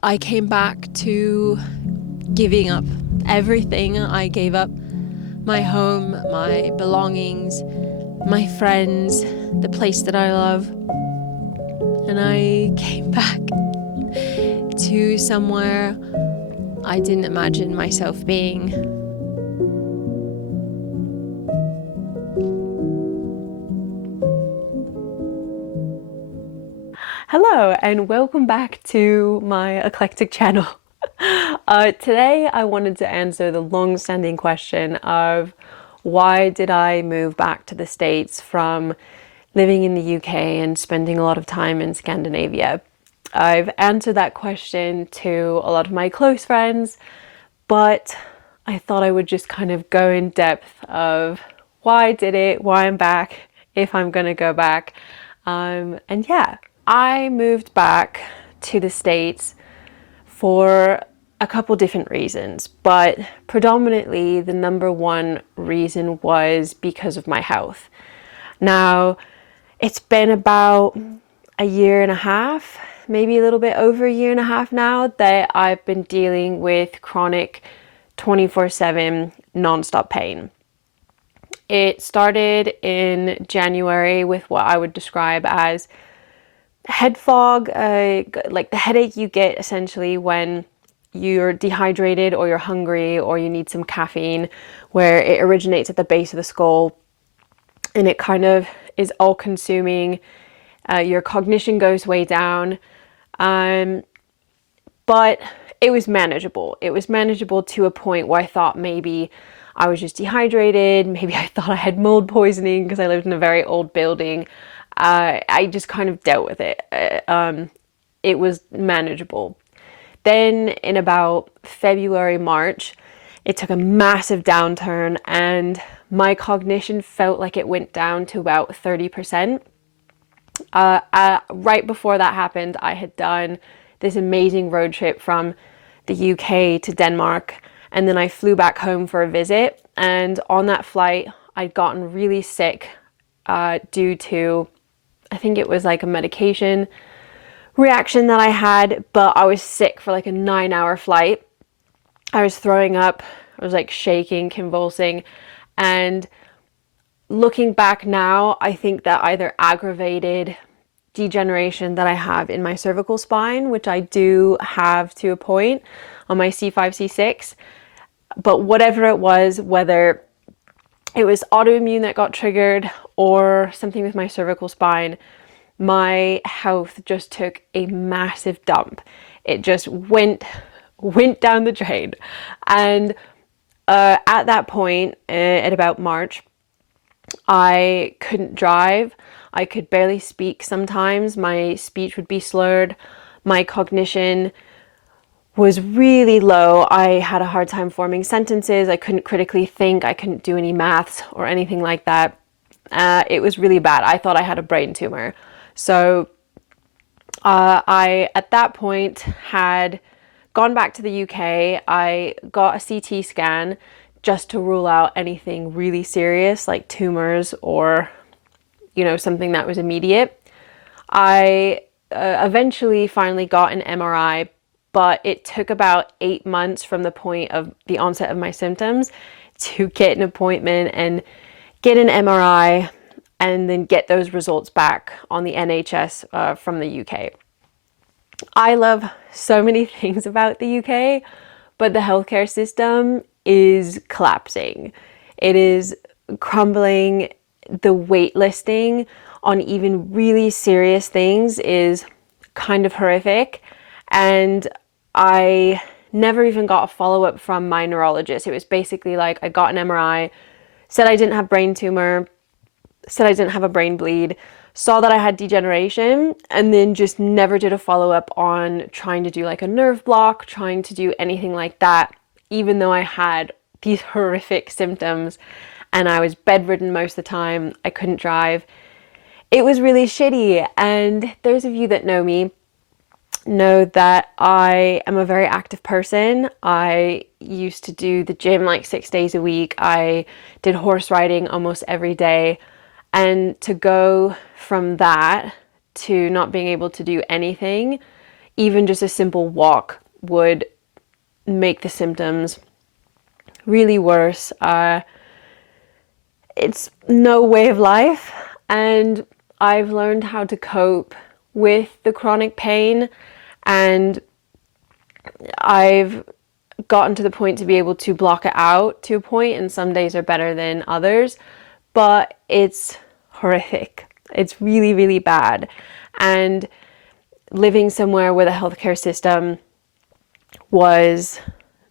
I came back to giving up everything. I gave up my home, my belongings, my friends, the place that I love. And I came back to somewhere I didn't imagine myself being. Hello and welcome back to my eclectic channel. Today I wanted to answer the long-standing question of why did I move back to the States from living in the UK and spending a lot of time in Scandinavia. I've answered that question to a lot of my close friends, but I thought I would just kind of go in depth of why I did it, why I'm back, if I'm gonna go back. And yeah, I moved back to the States for a couple different reasons, but predominantly the number one reason was because of my health. Now, it's been about a year and a half, maybe a little bit over a year and a half now, that I've been dealing with chronic 24/7 nonstop pain. It started in January with what I would describe as head fog, like the headache you get essentially when you're dehydrated or you're hungry or you need some caffeine, where it originates at the base of the skull and it kind of is all consuming. Your cognition goes way down, but it was manageable. It was manageable to a point where I thought maybe I was just dehydrated. Maybe I thought I had mold poisoning because I lived in a very old building. I just kind of dealt with it. It was manageable. Then in about February, March, it took a massive downturn and my cognition felt like it went down to about 30%. Right before that happened, I had done this amazing road trip from the UK to Denmark, and then I flew back home for a visit. And on that flight, I'd gotten really sick due to, I think it was like a medication reaction that I had, but I was sick for like a 9-hour flight. I was throwing up, I was like shaking, convulsing, and looking back now, I think that either aggravated degeneration that I have in my cervical spine, which I do have to a point on my C5, C6, but whatever it was, whether it was autoimmune that got triggered or something with my cervical spine, my health just took a massive dump. It just went down the drain. And at that point, at about March, I couldn't drive. I could barely speak sometimes. My speech would be slurred. My cognition was really low. I had a hard time forming sentences. I couldn't critically think. I couldn't do any maths or anything like that. It was really bad. I thought I had a brain tumor. So I, at that point, had gone back to the UK. I got a CT scan just to rule out anything really serious like tumors or, something that was immediate. I eventually finally got an MRI, but it took about 8 months from the point of the onset of my symptoms to get an appointment and get an MRI and then get those results back on the NHS from the UK. I love so many things about the UK, but the healthcare system is collapsing. It is crumbling. The wait listing on even really serious things is kind of horrific. And I never even got a follow-up from my neurologist. It was basically like I got an MRI, said I didn't have brain tumor, said I didn't have a brain bleed, saw that I had degeneration, and then just never did a follow-up on trying to do like a nerve block, trying to do anything like that, even though I had these horrific symptoms and I was bedridden most of the time. I couldn't drive. It was really shitty. And those of you that know me know that I am a very active person. I used to do the gym like 6 days a week. I did horse riding almost every day. And to go from that to not being able to do anything even just a simple walk would make the symptoms really worse. It's no way of life, and I've learned how to cope with the chronic pain, and I've gotten to the point to be able to block it out to a point, and some days are better than others, but it's horrific. It's really, really bad. And living somewhere where the healthcare system was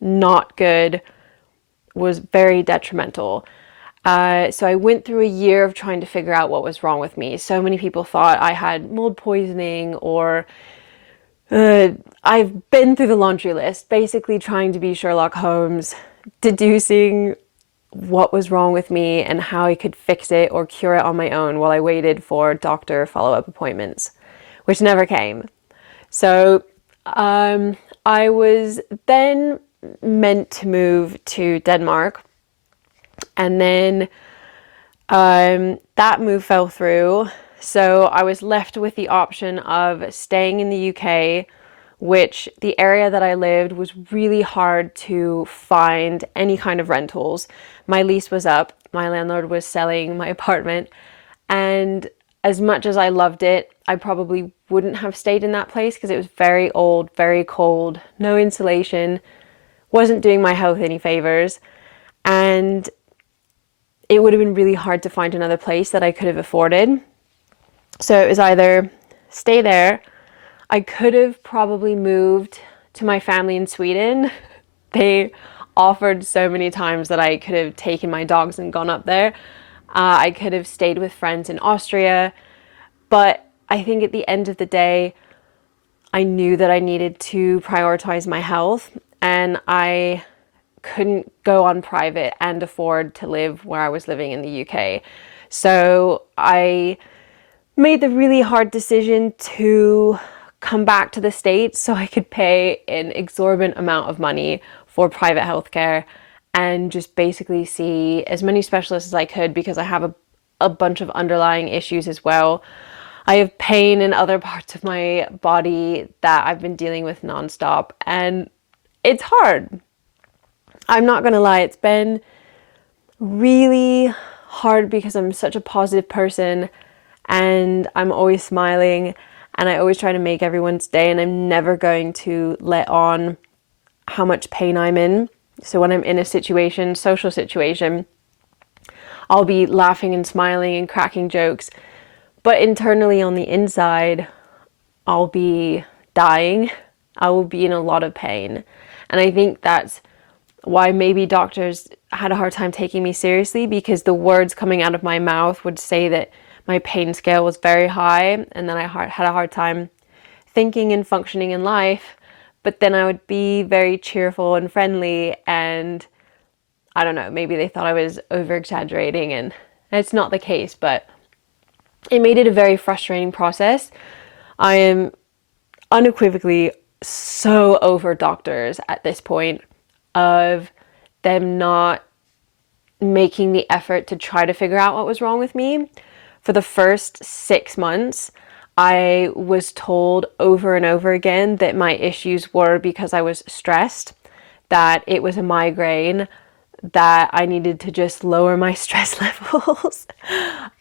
not good was very detrimental. So I went through a year of trying to figure out what was wrong with me. So many people thought I had mold poisoning, or I've been through the laundry list, basically trying to be Sherlock Holmes, deducing what was wrong with me and how I could fix it or cure it on my own while I waited for doctor follow-up appointments, which never came. So I was then meant to move to Denmark, and then that move fell through. So I was left with the option of staying in the UK, which the area that I lived was really hard to find any kind of rentals. My lease was up, my landlord was selling my apartment, and as much as I loved it, I probably wouldn't have stayed in that place because it was very old, very cold, no insulation, wasn't doing my health any favors, and it would have been really hard to find another place that I could have afforded. So it was either stay there. I could have probably moved to my family in Sweden. They offered so many times that I could have taken my dogs and gone up there. I could have stayed with friends in Austria. But I think at the end of the day, I knew that I needed to prioritize my health, and I couldn't go on private and afford to live where I was living in the UK. So I made the really hard decision to come back to the States so I could pay an exorbitant amount of money for private healthcare and just basically see as many specialists as I could, because I have a bunch of underlying issues as well. I have pain in other parts of my body that I've been dealing with nonstop, and it's hard. I'm not gonna lie, it's been really hard because I'm such a positive person and I'm always smiling and I always try to make everyone's day, and I'm never going to let on how much pain I'm in. So when I'm in a situation, social situation, I'll be laughing and smiling and cracking jokes, but internally on the inside, I'll be dying. I will be in a lot of pain. And I think that's why maybe doctors had a hard time taking me seriously, because the words coming out of my mouth would say that my pain scale was very high and then I had a hard time thinking and functioning in life. But then I would be very cheerful and friendly, and I don't know, maybe they thought I was over exaggerating, and it's not the case, but it made it a very frustrating process. I am unequivocally so over doctors at this point, of them not making the effort to try to figure out what was wrong with me. For the first 6 months, I was told over and over again that my issues were because I was stressed, that it was a migraine, that I needed to just lower my stress levels.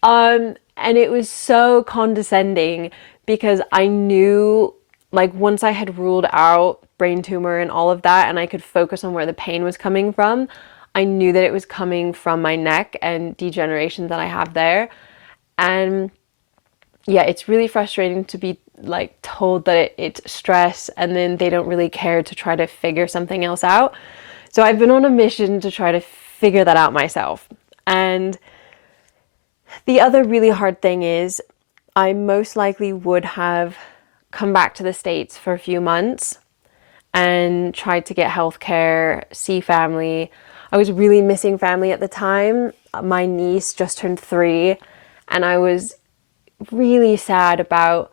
And it was so condescending, because I knew, like, once I had ruled out brain tumor and all of that, and I could focus on where the pain was coming from, I knew that it was coming from my neck and degeneration that I have there. And yeah, it's really frustrating to be like told that it's stress, and then they don't really care to try to figure something else out. So I've been on a mission to try to figure that out myself. And the other really hard thing is, I most likely would have come back to the States for a few months and tried to get healthcare, see family. I was really missing family at the time. My niece just turned 3, and I was really sad about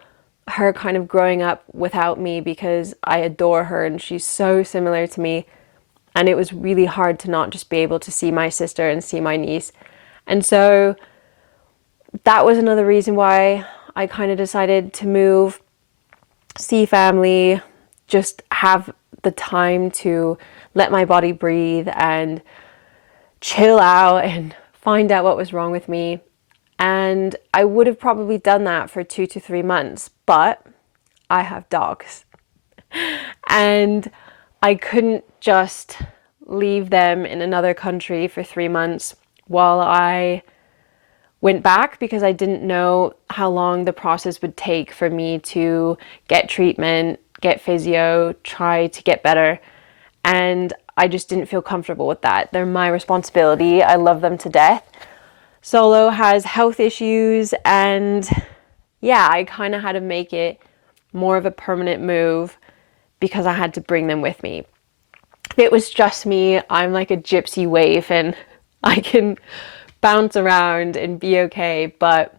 her kind of growing up without me, because I adore her and she's so similar to me. And it was really hard to not just be able to see my sister and see my niece. And so that was another reason why I kind of decided to move. see family, just have the time to let my body breathe and chill out and find out what was wrong with me. And I would have probably done that for 2 to 3 months, but I have dogs. And I couldn't just leave them in another country for 3 months while I went back, because I didn't know how long the process would take for me to get treatment, get physio, try to get better. And I just didn't feel comfortable with that. They're my responsibility. I love them to death. Solo has health issues, and yeah, I kind of had to make it more of a permanent move because I had to bring them with me. If it was just me, I'm like a gypsy waif and I can bounce around and be okay. But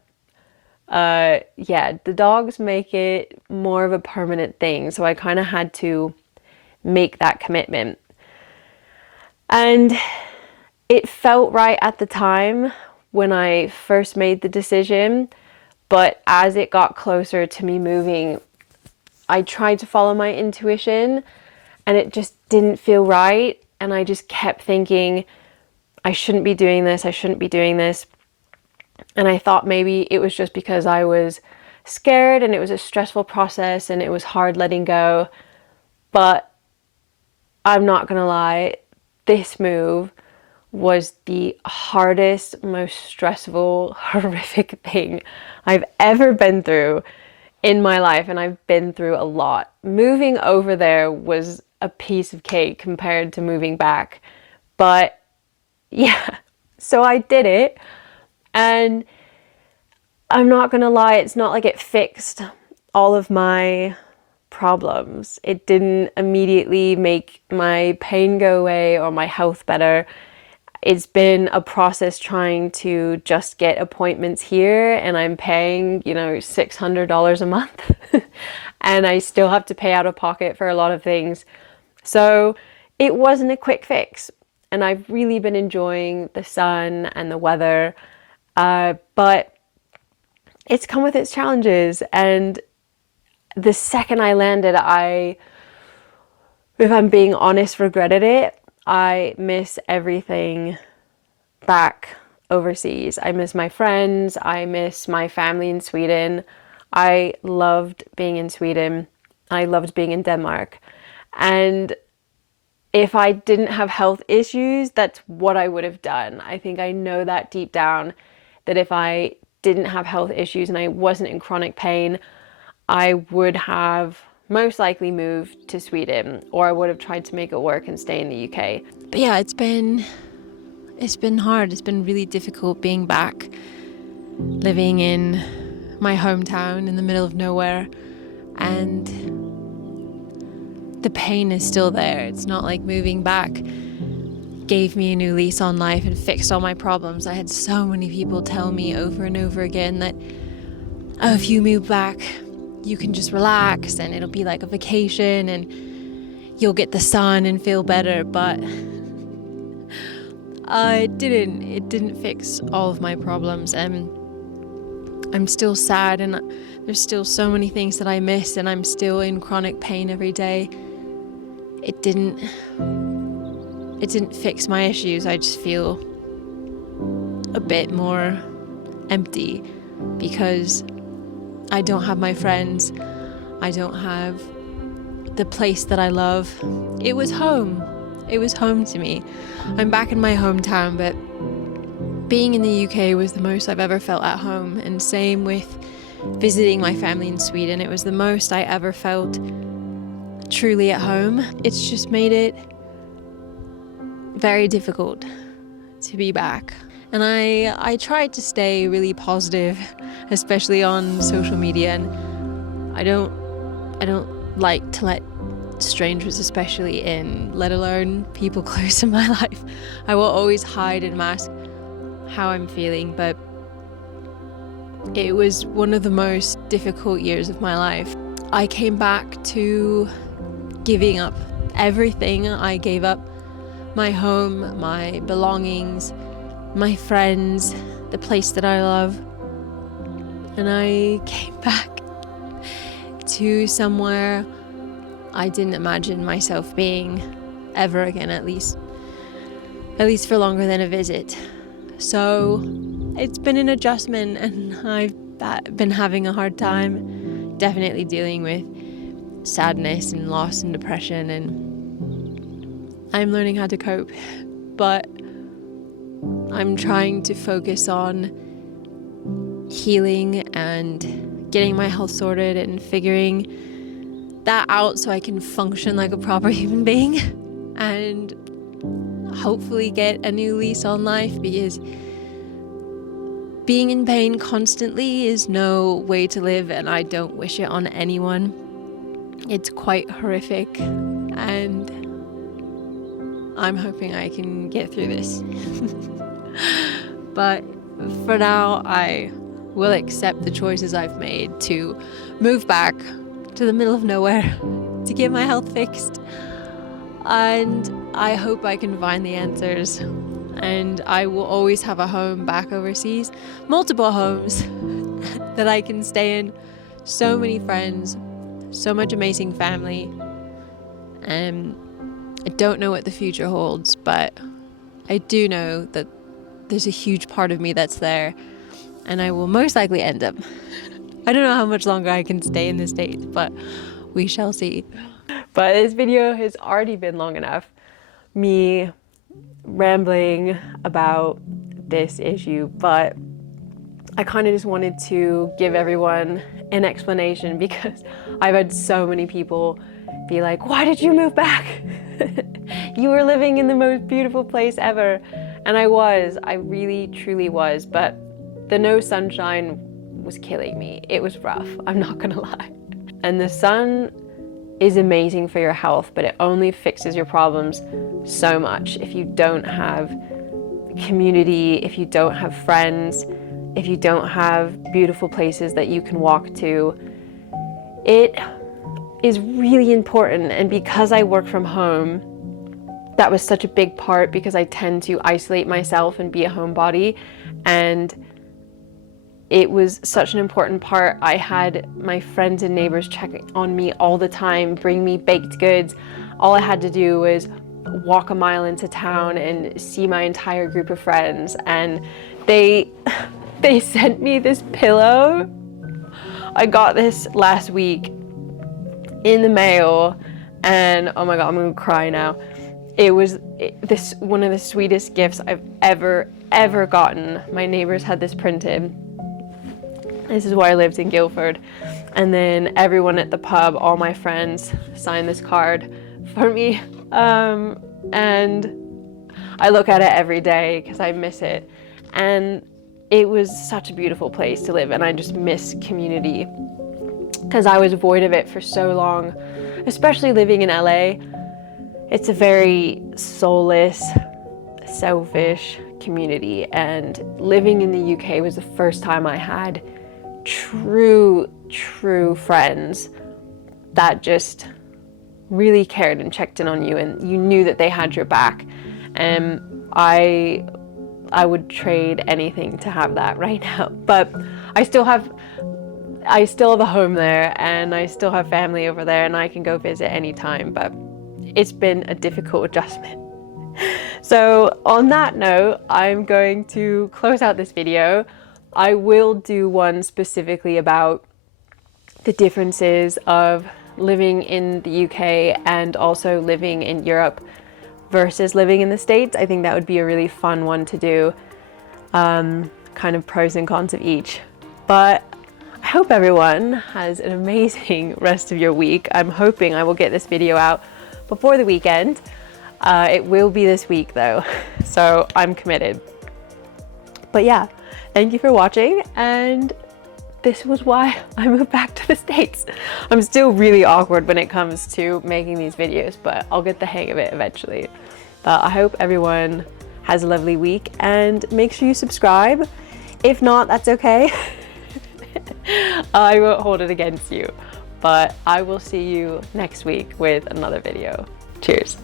yeah, the dogs make it more of a permanent thing. So I kind of had to make that commitment. And it felt right at the time when I first made the decision. But as it got closer to me moving, I tried to follow my intuition and it just didn't feel right. And I just kept thinking, I shouldn't be doing this. I shouldn't be doing this. And I thought maybe it was just because I was scared and it was a stressful process and it was hard letting go. But I'm not gonna lie, this move was the hardest, most stressful, horrific thing I've ever been through in my life, and I've been through a lot. Moving over there was a piece of cake compared to moving back. But yeah, so I did it, and I'm not gonna lie, it's not like it fixed all of my problems. It didn't immediately make my pain go away or my health better. It's been a process trying to just get appointments here, and I'm paying, $600 a month and I still have to pay out of pocket for a lot of things. So it wasn't a quick fix, and I've really been enjoying the sun and the weather, but it's come with its challenges. And the second I landed, if I'm being honest, regretted it. I miss everything back overseas. I miss my friends. I miss my family in Sweden. I loved being in Sweden. I loved being in Denmark. And if I didn't have health issues, that's what I would have done. I think I know that deep down, that if I didn't have health issues and I wasn't in chronic pain, I would have most likely moved to Sweden, or I would have tried to make it work and stay in the UK. But yeah, it's been hard. It's been really difficult being back, living in my hometown in the middle of nowhere, and the pain is still there. It's not like moving back gave me a new lease on life and fixed all my problems. I had so many people tell me over and over again that, oh, if you move back, you can just relax and it'll be like a vacation and you'll get the sun and feel better. But it didn't fix all of my problems, and I'm still sad, and there's still so many things that I miss, and I'm still in chronic pain every day. It didn't fix my issues. I just feel a bit more empty because I don't have my friends. I don't have the place that I love. It was home. It was home to me. I'm back in my hometown, but being in the UK was the most I've ever felt at home. And same with visiting my family in Sweden. It was the most I ever felt truly at home. It's just made it very difficult to be back. And I tried to stay really positive, especially on social media, and I don't like to let strangers especially in, let alone people close in my life. I will always hide and mask how I'm feeling, but it was one of the most difficult years of my life. I came back to giving up everything. I gave up my home, my belongings, my friends, the place that I love, and I came back to somewhere I didn't imagine myself being ever again, at least for longer than a visit. So it's been an adjustment, and I've been having a hard time definitely dealing with sadness and loss and depression, and I'm learning how to cope. But I'm trying to focus on healing and getting my health sorted and figuring that out so I can function like a proper human being and hopefully get a new lease on life, because being in pain constantly is no way to live, and I don't wish it on anyone. It's quite horrific, and I'm hoping I can get through this. But for now, I will accept the choices I've made to move back to the middle of nowhere to get my health fixed. And I hope I can find the answers, and I will always have a home back overseas, multiple homes that I can stay in, so many friends, so much amazing family. I don't know what the future holds, but I do know that there's a huge part of me that's there, and I will most likely end up. I don't know how much longer I can stay in the States, but we shall see. But this video has already been long enough. Me rambling about this issue, but I kind of just wanted to give everyone an explanation, because I've had so many people be like, why did you move back? You were living in the most beautiful place ever. And I really truly was, but the no sunshine was killing me. It was rough, I'm not gonna lie. And the sun is amazing for your health, but it only fixes your problems so much. If you don't have community, if you don't have friends, if you don't have beautiful places that you can walk to, it is really important. And because I work from home, that was such a big part, because I tend to isolate myself and be a homebody, and it was such an important part. I had my friends and neighbors check on me all the time, bring me baked goods. All I had to do was walk a mile into town and see my entire group of friends, and they sent me this pillow. I got this last week in the mail, and oh my god, I'm gonna cry now. It was one of the sweetest gifts I've ever gotten. My neighbors had this printed. This is why I lived in Guildford. And then everyone at the pub, all my friends, signed this card for me. And I look at it every day because I miss it. And it was such a beautiful place to live, and I just miss community, because I was void of it for so long, especially living in LA. It's a very soulless, selfish community, and living in the UK was the first time I had true friends that just really cared and checked in on you, and you knew that they had your back. And I would trade anything to have that right now. But I still have a home there, and I still have family over there, and I can go visit anytime. But it's been a difficult adjustment. So on that note, I'm going to close out this video. I will do one specifically about the differences of living in the UK and also living in Europe versus living in the States. I think that would be a really fun one to do, kind of pros and cons of each. But I hope everyone has an amazing rest of your week. I'm hoping I will get this video out before the weekend. It will be this week though, so I'm committed. But yeah, thank you for watching, and this was why I moved back to the States. I'm still really awkward when it comes to making these videos, but I'll get the hang of it eventually. But I hope everyone has a lovely week, and make sure you subscribe. If not, that's okay. I won't hold it against you, but I will see you next week with another video. Cheers.